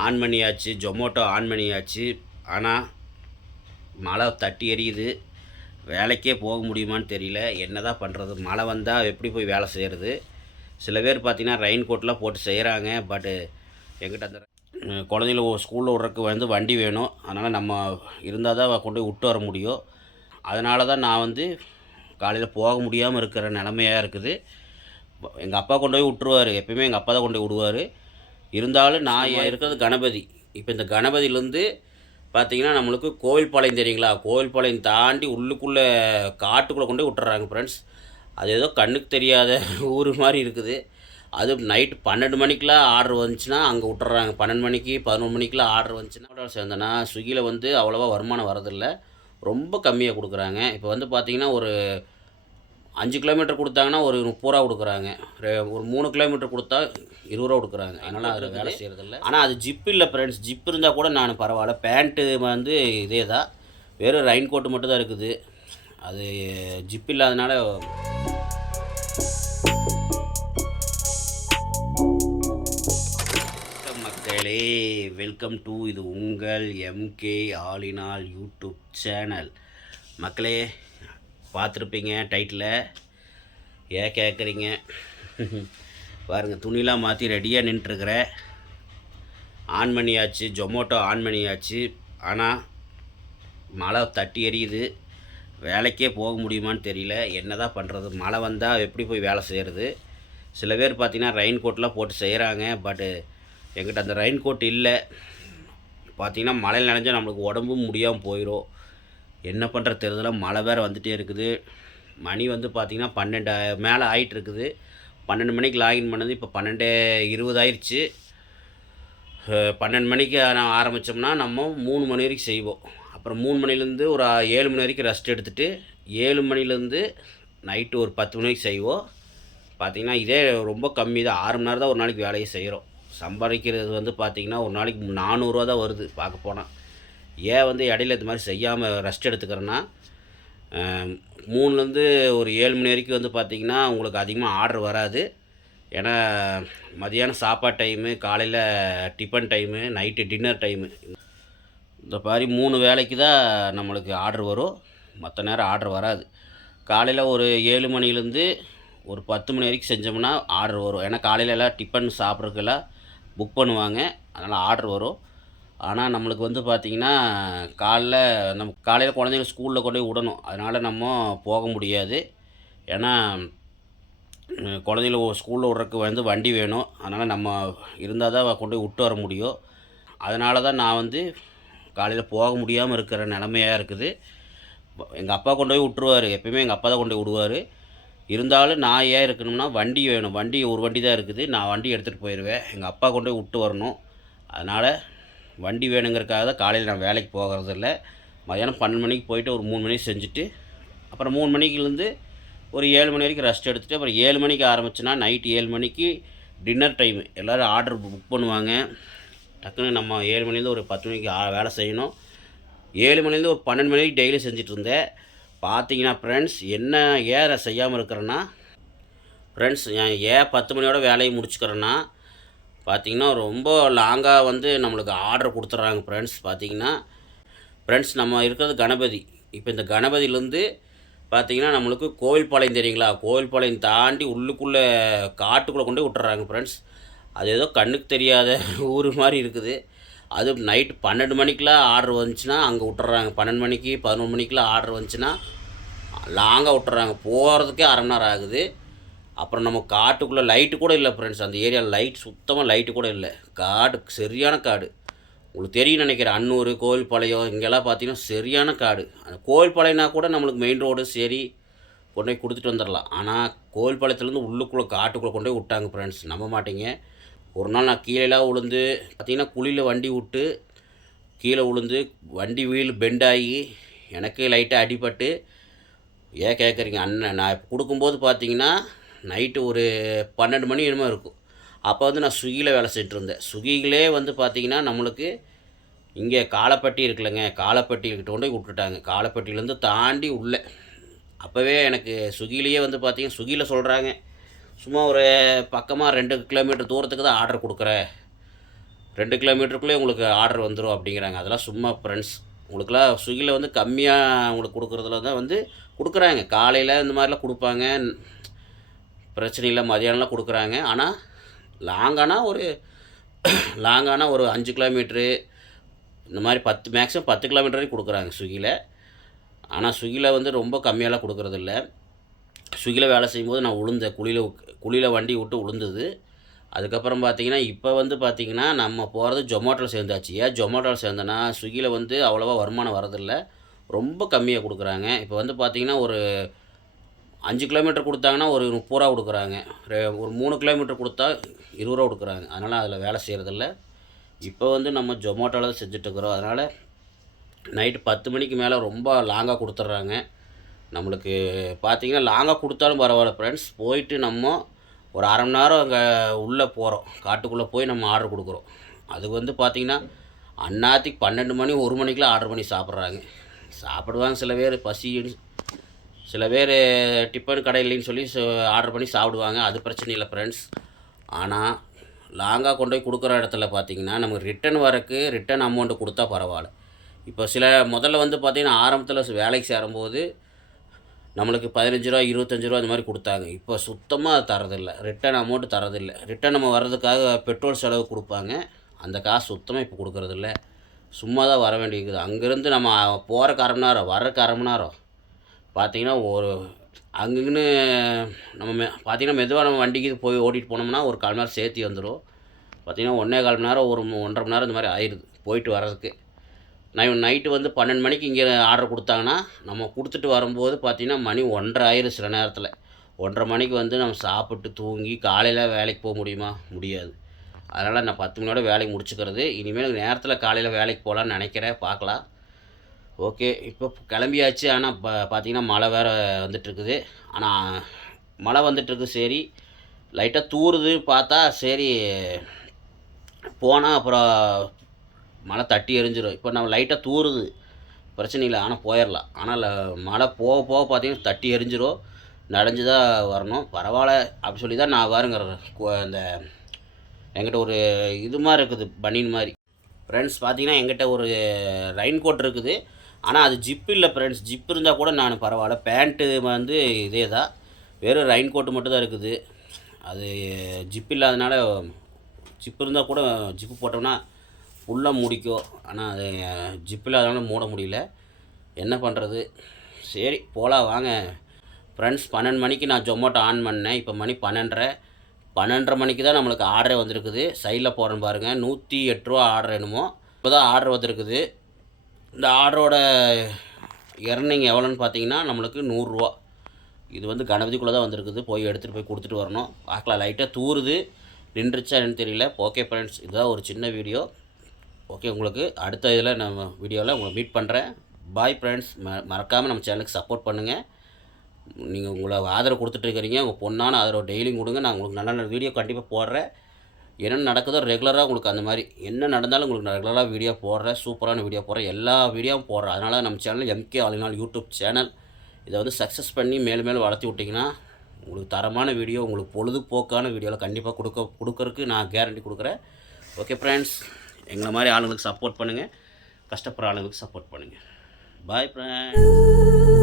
On பண்ணியாச்சு Zomato on பண்ணியாச்சு ஆனால் மழை தட்டி எரியுது. வேலைக்கே போக முடியுமான்னு தெரியல. என்ன தான் பண்ணுறது மழை வந்தால் எப்படி போய் வேலை செய்கிறது சில பேர் பார்த்திங்கன்னா ரெயின் கோட்லாம் போட்டு செய்கிறாங்க பட்டு எங்கிட்ட அந்த அஹ், குழந்தைங்கள ஸ்கூலில் விட்றதுக்கு வந்து வண்டி வேணும். அதனால் நம்ம இருந்தால் தான் கொண்டு போய் விட்டு வர முடியும். அதனால தான் நான் வந்து காலையில் போக முடியாமல் இருக்கிற நிலமையாக இருக்குது. எங்கள் அப்பா கொண்டு போய் விட்டுருவார். எப்பயுமே எங்கள் அப்பா தான் கொண்டு போய் விடுவார். இருந்தாலும் நான் இருக்கிறது கணபதி. இப்போ இந்த கணபதியிலேருந்து பார்த்தீங்கன்னா நம்மளுக்கு கோவில்பாளையம் தெரியுங்களா? கோவில்பாளையம் தாண்டி உள்ளுக்குள்ளே காட்டுக்குள்ளே கொண்டு போய் விட்டுறாங்க ஃப்ரெண்ட்ஸ் அது ஏதோ கண்ணுக்கு தெரியாத ஊர் மாதிரி இருக்குது. அது நைட்டு பன்னெண்டு மணிக்கெலாம் ஆர்டர் வந்துச்சுன்னா அங்கே விட்டுறாங்க. பன்னெண்டு மணிக்கு பதினொன்று மணிக்கெலாம் ஆர்டர் வந்துச்சுன்னா சேர்ந்தேன்னா ஸ்விக்கியில் வந்து அவ்வளோவா வருமானம் வரதில்ல ரொம்ப கம்மியாக கொடுக்குறாங்க. இப்போ வந்து பார்த்தீங்கன்னா ஒரு அஞ்சு கிலோமீட்டர் கொடுத்தாங்கன்னா ஒரு முப்பது ரூபா கொடுக்குறாங்க. ஒரு மூணு கிலோமீட்டர் கொடுத்தா இருபது ரூபா கொடுக்குறாங்க. அதனால் அதில் வேலை செய்கிறதில்ல ஆனால் அது ஜிப் இல்லை ஃப்ரெண்ட்ஸ் ஜிப் இருந்தால் கூட நான் பரவாயில்ல. பேண்ட்டு வந்து இதே தான் வெறும் ரெயின் கோட்டு மட்டும் தான் இருக்குது. அது ஜிப் இல்லாதனால மக்களே. வெல்கம் டு இது உங்கள் எம்கே ஆலினால் யூடியூப் சேனல் மக்களே பார்த்துருப்பீங்க டைட்டில் ஏன் கேட்குறீங்க பாருங்கள் துணிலாம் மாற்றி ரெடியாக நின்றுருக்குறேன் ஆன் பண்ணியாச்சு ஜொமோட்டோ ஆன் பண்ணியாச்சு. ஆனால் மழை தட்டி எரியுது. வேலைக்கே போக முடியுமான்னு தெரியல. என்ன தான் பண்ணுறது மழை வந்தால் எப்படி போய் வேலை செய்கிறது சில பேர் பார்த்திங்கன்னா ரெயின் கோட்லாம் போட்டு செய்கிறாங்க பட்டு எங்கிட்ட அந்த ரெயின் கோட் இல்லை. பார்த்திங்கன்னா மழையில் நனைஞ்சா நம்மளுக்கு உடம்பும் முடியாமல் போயிடும் என்ன பண்ணுற தெரியுதுல மழை வேறு வந்துகிட்டே இருக்குது. மணி வந்து பார்த்திங்கன்னா பன்னெண்டு மேலே ஆகிட்டுருக்குது பன்னெண்டு மணிக்கு லாகின் பண்ணது இப்போ பன்னெண்டு இருபது ஆயிடுச்சு பன்னெண்டு மணிக்கு நான் ஆரம்பித்தோம்னா நம்ம மூணு மணி வரைக்கும் செய்வோம். அப்புறம் மூணு மணிலேருந்து ஒரு ஏழு மணி வரைக்கும் ரெஸ்ட் எடுத்துகிட்டு ஏழு மணிலேருந்து நைட்டு ஒரு பத்து மணிக்கு செய்வோம். பார்த்திங்கன்னா இதே ரொம்ப கம்மி தான். ஆறு மணி நேரம் தான் ஒரு நாளைக்கு வேலையை செய்கிறோம் சம்பாதிக்கிறது வந்து பார்த்திங்கன்னா ஒரு நாளைக்கு நானூறுரூவா தான் வருது பார்க்க போனால் ஏன் வந்து இடையில இது மாதிரி செய்யாமல் ரெஸ்ட் எடுத்துக்கிறேன்னா மூணுலேருந்து ஒரு ஏழு மணி வரைக்கும் வந்து பார்த்திங்கன்னா உங்களுக்கு அதிகமாக ஆர்டர் வராது. ஏன்னா மதியானம் சாப்பாடு டைமு காலையில் tiffin time night dinner time இந்த மாதிரி மூணு வேலைக்கு தான் நம்மளுக்கு ஆர்டர் வரும். மற்ற நேரம் ஆர்டர் வராது. காலையில் ஒரு ஏழு மணிலேருந்து ஒரு பத்து மணி வரைக்கும் செஞ்சோம்னா ஆர்டர் வரும். ஏன்னா காலையில் எல்லாம் டிஃபன் சாப்பிட்றதுக்கெல்லாம் புக் பண்ணுவாங்க. அதனால் ஆர்டர் வரும். ஆனால் நம்மளுக்கு வந்து பார்த்திங்கன்னா காலைல நம்ம காலையில் குழந்தைங்க ஸ்கூலில் கொண்டு போய் விடணும். அதனால் நம்ம போக முடியாது. ஏன்னா குழந்தைங்கள ஸ்கூலில் விட்றதுக்கு வந்து வண்டி வேணும். அதனால் நம்ம இருந்தால் தான் கொண்டு போய் விட்டு வர முடியும். அதனால தான் நான் வந்து காலையில் போக முடியாமல் இருக்கிற நிலமையாக இருக்குது. எங்கள் அப்பா கொண்டு போய் விட்டுருவார். எப்பயுமே எங்கள் அப்பா தான் கொண்டு போய் விடுவார். இருந்தாலும் நான் ஏன் இருக்கணும்னா வண்டி வேணும். வண்டி ஒரு வண்டி தான் இருக்குது. நான் வண்டி எடுத்துகிட்டு போயிடுவேன் எங்கள் அப்பா கொண்டு போய் விட்டு வரணும். அதனால் வண்டி வேணுங்கிறக்காக தான் காலையில் நான் வேலைக்கு போகிறதில்ல மதியானம் பன்னெண்டு மணிக்கு போயிட்டு ஒரு மூணு மணிக்கு செஞ்சுட்டு அப்புறம் மூணு மணிக்குலேருந்து ஒரு ஏழு மணி வரைக்கும் ரெஸ்ட் எடுத்துகிட்டு அப்புறம் ஏழு மணிக்கு ஆரம்பிச்சுன்னா நைட்டு ஏழு மணிக்கு டின்னர் டைம் எல்லோரும் ஆர்டர் புக் பண்ணுவாங்க. டக்குன்னு நம்ம ஏழு மணிலேருந்து ஒரு பத்து மணிக்கு வேலை செய்யணும். ஏழு மணிலேருந்து ஒரு பன்னெண்டு மணி வரைக்கும் டெய்லி செஞ்சுட்டு இருந்தேன். பார்த்தீங்கன்னா ஃப்ரெண்ட்ஸ் என்ன ஏன் செய்யாமல் இருக்கிறேன்னா ஃப்ரெண்ட்ஸ் ஏன் பத்து மணியோட வேலையை முடிச்சுக்கிறேன்னா பார்த்தீங்கன்னா ரொம்ப லாங்காக வந்து நம்மளுக்கு ஆர்டர் கொடுத்துட்றாங்க ஃப்ரெண்ட்ஸ் பார்த்தீங்கன்னா ஃப்ரெண்ட்ஸ் நம்ம இருக்கிறது கணபதி. இப்போ இந்த கணபதியிலேருந்து பார்த்திங்கன்னா நம்மளுக்கு கோவில்பாளையம் தெரியுங்களா? கோவில்பாளையம் தாண்டி உள்ளுக்குள்ளே காட்டுக்குள்ளே கொண்டு போய் விட்டுறாங்க ஃப்ரெண்ட்ஸ் அது ஏதோ கண்ணுக்கு தெரியாத ஊர் மாதிரி இருக்குது. அது நைட்டு பன்னெண்டு மணிக்கெலாம் ஆர்டர் வந்துச்சுன்னா அங்கே விட்டுறாங்க. பன்னெண்டு மணிக்கு பதினொன்று மணிக்கெலாம் ஆர்டர் வந்துச்சுன்னா லாங்காக விட்டுறாங்க. போகிறதுக்கே அரை மணி நேரம் ஆகுது. அப்புறம் நம்ம காட்டுக்குள்ளே லைட்டு கூட இல்லை ஃப்ரெண்ட்ஸ் அந்த ஏரியாவில் லைட் சுத்தமாக லைட்டு கூட இல்லை. காடு சரியான காடு. உங்களுக்கு தெரியும் நினைக்கிறேன். அன்னூர் கோவில்பாளையம் இங்கெல்லாம் பார்த்தீங்கன்னா சரியான காடு. அந்த கோவில்பாளையம்னா கூட நம்மளுக்கு மெயின் ரோடு சரி கொண்டு போய் கொடுத்துட்டு வந்துடலாம். ஆனால் கோவில்பாளையத்துலேருந்து உள்ளுக்குள்ளே காட்டுக்குள்ளே கொண்டு போய் விட்டாங்க ஃப்ரெண்ட்ஸ் நம்ப மாட்டீங்க. ஒரு நாள் நான் கீழேலாம் விழுந்து பார்த்திங்கன்னா குழியில் வண்டி விட்டு கீழே விழுந்து வண்டி வீல் பெண்ட் ஆகி எனக்கே லைட்டாக அடிபட்டு ஏன் கேட்குறீங்க அண்ணன் நான் கொடுக்கும்போது பார்த்தீங்கன்னா நைட்டு ஒரு பன்னெண்டு மணி என்னமோ இருக்கும். அப்போ வந்து நான் ஸ்விக்கியில் வேலை செஞ்சுட்ருந்தேன் இருந்தேன் வந்து பார்த்திங்கன்னா நம்மளுக்கு இங்கே காலப்பட்டி இருக்குல்லங்க. காலப்பட்டிக்கிட்ட கொண்டு போய் விட்டுட்டாங்க. காலப்பட்டியிலேருந்து தாண்டி உள்ளே. அப்போவே எனக்கு ஸ்விக்கிலேயே வந்து பார்த்தீங்கன்னா ஸ்விக்கியில் சொல்கிறாங்க சும்மா ஒரு பக்கமாக ரெண்டு கிலோமீட்டர் தூரத்துக்கு தான் ஆர்டர் கொடுக்குற. ரெண்டு கிலோமீட்டருக்குள்ளே உங்களுக்கு ஆர்டர் வந்துடும் அப்படிங்கிறாங்க. அதெல்லாம் சும்மா ஃப்ரெண்ட்ஸ் உங்களுக்குலாம் ஸ்விக்கியில் வந்து கம்மியாக உங்களுக்கு கொடுக்குறதுல தான் வந்து கொடுக்குறாங்க. காலையில் இந்த மாதிரிலாம் கொடுப்பாங்க. பிரச்சனை இல்லை மதியானம்லாம் கொடுக்குறாங்க. ஆனால் லாங்கானா ஒரு லாங்கானா ஒரு அஞ்சு கிலோமீட்ரு இந்த மாதிரி பத்து மேக்ஸிமம் பத்து கிலோமீட்டர் வரைக்கும் கொடுக்குறாங்க ஸ்விக்கியில் ஆனால் ஸ்விக்கியில் வந்து ரொம்ப கம்மியாலாம் கொடுக்குறதில்ல. ஸ்விக்கியில் வேலை செய்யும்போது நான் உளுந்தேன் குழியில் குழியில் வண்டி விட்டு உளுந்தது. அதுக்கப்புறம் பார்த்தீங்கன்னா இப்போ வந்து பார்த்திங்கன்னா நம்ம போகிறது ஜொமேட்டோவில் சேர்ந்தாச்சு. ஏன் ஜொமேட்டோவில் சேர்ந்தேன்னா ஸ்விக்கியில் வந்து அவ்வளோவா வருமானம் வரதில்லை ரொம்ப கம்மியாக கொடுக்குறாங்க. இப்போ வந்து பார்த்திங்கன்னா ஒரு அஞ்சு கிலோமீட்டர் கொடுத்தாங்கன்னா ஒரு முப்பது ரூபா கொடுக்குறாங்க. ஒரு மூணு கிலோமீட்டர் கொடுத்தா இருபது ரூபா கொடுக்குறாங்க. அதனால் அதில் வேலை செய்கிறதில்ல இப்போ வந்து நம்ம ஜொமேட்டோவில் தான் செஞ்சுட்ருக்குறோம் அதனால் நைட்டு பத்து மணிக்கு மேலே ரொம்ப லாங்காக கொடுத்துட்றாங்க நம்மளுக்கு பார்த்தீங்கன்னா லாங்காக கொடுத்தாலும் பரவாயில்ல ஃப்ரெண்ட்ஸ் போயிட்டு நம்ம ஒரு அரை மணி நேரம் அங்கே உள்ளே போகிறோம் காட்டுக்குள்ளே போய் நம்ம ஆர்டர் கொடுக்குறோம். அதுக்கு வந்து பார்த்திங்கன்னா அந்நாத்திக்கு பன்னெண்டு மணி ஒரு மணிக்கெலாம் ஆர்டர் பண்ணி சாப்பிட்றாங்க. சாப்பிடுவாங்க சில பேர் பசி சில பேர் டிஃபன் கடை இல்லைன்னு சொல்லி ஆர்டர் பண்ணி சாப்பிடுவாங்க. அது பிரச்சனை இல்லை ஃப்ரெண்ட்ஸ் ஆனால் லாங்காக கொண்டு போய் கொடுக்குற இடத்துல பார்த்தீங்கன்னா நமக்கு ரிட்டன் வரக்கு ரிட்டன் அமௌண்ட்டு கொடுத்தா பரவாயில்ல. இப்போ சில முதல்ல வந்து பார்த்தீங்கன்னா ஆரம்பத்தில் வேலைக்கு சேரும்போது நம்மளுக்கு பதினஞ்சு ரூபா இருபத்தஞ்சு ரூபா இந்த மாதிரி கொடுத்தாங்க. இப்போ சுத்தமாக தரதில்லை. ரிட்டன் அமௌண்ட்டு தரதில்லை. ரிட்டன் நம்ம வர்றதுக்காக பெட்ரோல் செலவு கொடுப்பாங்க. அந்த காசு சுத்தமாக இப்போ கொடுக்குறதில்ல. சும்மா தான் வர வேண்டியிருக்குது. அங்கேருந்து நம்ம போகிறக்கு அரை மணி நேரம் வர்றதுக்கு அரை மணி நேரம் பார்த்தீங்கன்னா ஒரு அங்கங்கன்னு நம்ம மெ பார்த்தீங்கன்னா மெதுவாக நம்ம வண்டிக்கு போய் ஓட்டிகிட்டு போனோம்னா ஒரு கால் மணி நேரம் சேர்த்து வந்துடும் பார்த்தீங்கன்னா ஒன்றே கால் மணி நேரம் ஒரு ஒன்றரை மணி நேரம் இந்த மாதிரி ஆயிடுது போயிட்டு வர்றதுக்கு. நை நைட்டு வந்து பன்னெண்டு மணிக்கு இங்கே ஆர்டர் கொடுத்தாங்கன்னா நம்ம கொடுத்துட்டு வரும்போது பார்த்திங்கன்னா மணி ஒன்றரை ஆயிரும் சில நேரத்தில். ஒன்றரை மணிக்கு வந்து நம்ம சாப்பிட்டு தூங்கி காலையில் வேலைக்கு போக முடியுமா? முடியாது. அதனால் நான் பத்து மணியோட வேலைக்கு முடிச்சுக்கிறது. இனிமேல் நேரத்தில் காலையில் வேலைக்கு போகலான்னு நினைக்கிறேன் பார்க்கலாம். ஓகே இப்போ கிளம்பியாச்சு. ஆனால் இப்போ பார்த்தீங்கன்னா மழை வேறு வந்துட்டுருக்குது. ஆனால் மழை வந்துட்டுருக்கு சரி. லைட்டாக தூறுது பார்த்தா சரி. போனால் அப்புறம் மழை தட்டி எரிஞ்சிடும் இப்போ நம்ம லைட்டாக தூறுது பிரச்சனை இல்லை ஆனால் போயிடலாம் ஆனால் மழை போக போக பார்த்தீங்கன்னா தட்டி எரிஞ்சிரும். நடைஞ்சு தான் வரணும். பரவாயில்ல அப்படி சொல்லி தான் நான் வருங்கிற இந்த என்கிட்ட ஒரு இது மாதிரி இருக்குது பனியன் மாதிரி. ஃப்ரெண்ட்ஸ் பார்த்தீங்கன்னா எங்கிட்ட ஒரு ரெயின் கோட் இருக்குது. ஆனால் அது ஜிப் இல்லை ஃப்ரெண்ட்ஸ் ஜிப் இருந்தால் கூட நான் பரவாயில்ல. பேண்ட்டு வந்து இதே தான் வெறும் ரெயின் கோட்டு மட்டும் தான் இருக்குது. அது ஜிப் இல்லாதனால ஜிப் இருந்தால் கூட ஜிப்பு போட்டோம்னா ஃபுல்லாக முடிக்கும். ஆனால் அது ஜிப் இல்லாதனால மூட முடியல. என்ன பண்ணுறது சரி போகலாம் வாங்க. ஃப்ரெண்ட்ஸ் பன்னெண்டு மணிக்கு நான் ஜொமேட்டோ ஆன் பண்ணேன். இப்போ மணி பன்னெண்டரை. பன்னெண்டரை மணிக்கு தான் நம்மளுக்கு ஆர்டரே வந்திருக்குது. சைடில் போகிறேன் பாருங்கள் நூற்றி எட்டு ரூபா ஆர்டர் என்னமோ. இப்போ தான் ஆர்டர் வந்திருக்குது. இந்த ஆர்டரோட எர்னிங் எவ்வளோன்னு பார்த்தீங்கன்னா நம்மளுக்கு நூறுரூவா. இது வந்து கணபதிக்குள்ளே தான் வந்திருக்குது. போய் எடுத்துகிட்டு போய் கொடுத்துட்டு வரணும். பார்க்கலாம். லைட்டாக தூறுது நின்றுச்சா என்னன்னு தெரியல. ஓகே ஃப்ரெண்ட்ஸ் இதுதான் ஒரு சின்ன வீடியோ ஓகே உங்களுக்கு அடுத்த இதில் நம்ம வீடியோவில் உங்களை மீட் பண்ணுறேன் பாய் ஃப்ரெண்ட்ஸ் ம மறக்காமல் நம்ம சேனலுக்கு சப்போர்ட் பண்ணுங்கள் நீங்கள் உங்களை ஆதரவு கொடுத்துட்ருக்கிறீங்க உங்கள் பொண்ணான ஆதரவு டெய்லியும் கொடுங்க. நான் உங்களுக்கு நல்ல நல்ல வீடியோ கண்டிப்பாக போடுறேன். என்ன நடக்குதோ ரெகுலராக உங்களுக்கு அந்த மாதிரி. என்ன நடந்தாலும் உங்களுக்கு நான் ரெகுலராக வீடியோ போடுறேன் சூப்பரான வீடியோ போடுறேன். எல்லா வீடியோவும் போடுறேன். அதனால் நம்ம சேனல் எம்கே ஆலினால் யூடியூப் சேனல் இதை வந்து சக்ஸஸ் பண்ணி மேலும் மேலும் வளர்த்தி விட்டிங்கன்னா உங்களுக்கு தரமான வீடியோ உங்களுக்கு பொழுதுபோக்கான வீடியோவில் கண்டிப்பாக கொடுக்க கொடுக்கறதுக்கு நான் கேரண்டி கொடுக்குறேன். ஓகே ஃப்ரெண்ட்ஸ் எங்களை மாதிரி ஆளுங்களுக்கு சப்போர்ட் பண்ணுங்கள் கஷ்டப்படுற ஆளுங்களுக்கு சப்போர்ட் பண்ணுங்கள் பாய் ஃப்ரெண்ட்ஸ்